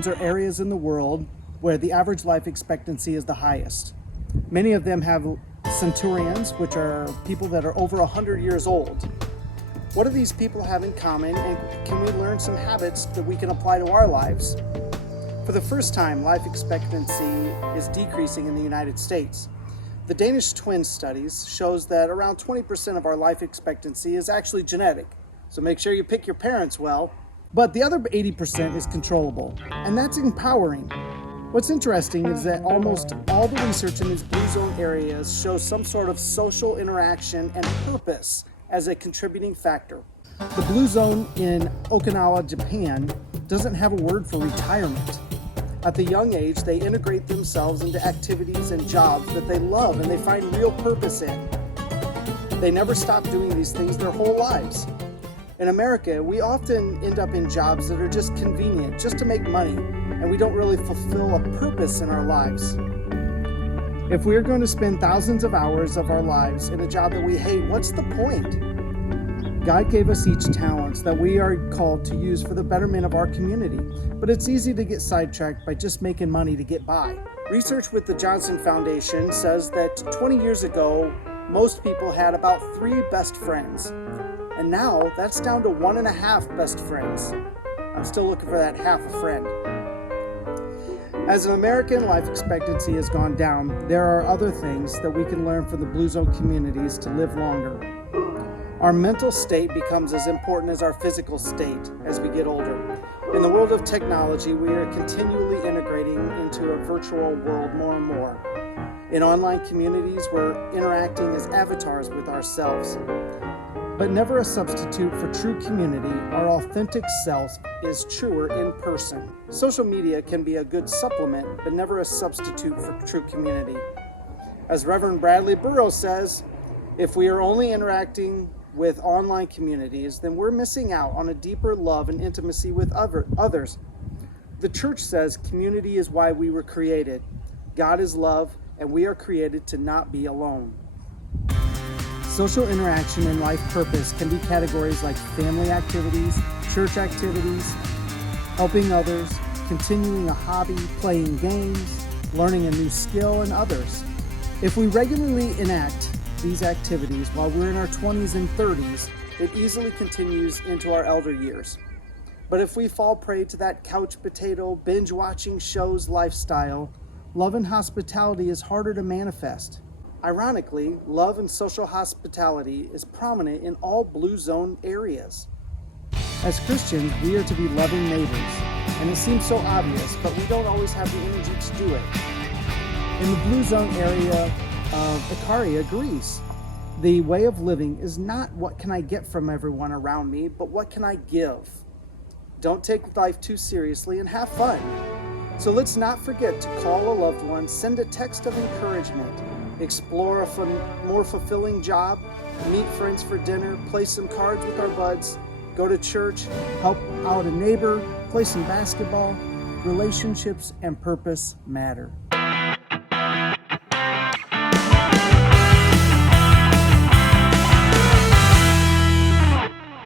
zones are areas in the world where the average life expectancy is the highest. Many of them have centenarians, which are people that are over 100 years old. What do these people have in common, and can we learn some habits that we can apply to our lives? For the first time, life expectancy is decreasing in the United States. The Danish twin studies shows that around 20% of our life expectancy is actually genetic, so make sure you pick your parents well. But the other 80% is controllable, and that's empowering. What's interesting is that almost all the research in these blue zone areas shows some sort of social interaction and purpose as a contributing factor. The blue zone in Okinawa, Japan, doesn't have a word for retirement. At the young age, they integrate themselves into activities and jobs that they love and they find real purpose in. They never stop doing these things their whole lives. In America, we often end up in jobs that are just convenient, just to make money, and we don't really fulfill a purpose in our lives. If we're going to spend thousands of hours of our lives in a job that we hate, what's the point? God gave us each talents that we are called to use for the betterment of our community, but it's easy to get sidetracked by just making money to get by. Research with the Johnson Foundation says that 20 years ago, most people had about 3 best friends. And now that's down to 1.5 best friends. I'm still looking for that half a friend. As an American, life expectancy has gone down. There are other things that we can learn from the blue zone communities to live longer. Our mental state becomes as important as our physical state as we get older. In the world of technology, we are continually integrating into a virtual world more and more. In online communities, we're interacting as avatars with ourselves. But never a substitute for true community. Our authentic self is truer in person. Social media can be a good supplement, but never a substitute for true community. As Reverend Bradley Burroughs says, if we are only interacting with online communities, then we're missing out on a deeper love and intimacy with others. The church says community is why we were created. God is love, and we are created to not be alone. Social interaction and life purpose can be categories like family activities, church activities, helping others, continuing a hobby, playing games, learning a new skill, and others. If we regularly enact these activities while we're in our 20s and 30s, it easily continues into our elder years. But if we fall prey to that couch potato, binge-watching shows lifestyle, love and hospitality is harder to manifest. Ironically, love and social hospitality is prominent in all blue zone areas. As Christians, we are to be loving neighbors, and it seems so obvious, but we don't always have the energy to do it. In the blue zone area of Icaria, Greece, the way of living is not what can I get from everyone around me, but what can I give? Don't take life too seriously and have fun. So let's not forget to call a loved one, send a text of encouragement, explore a more fulfilling job, meet friends for dinner, play some cards with our buds, go to church, help out a neighbor, play some basketball. Relationships and purpose matter.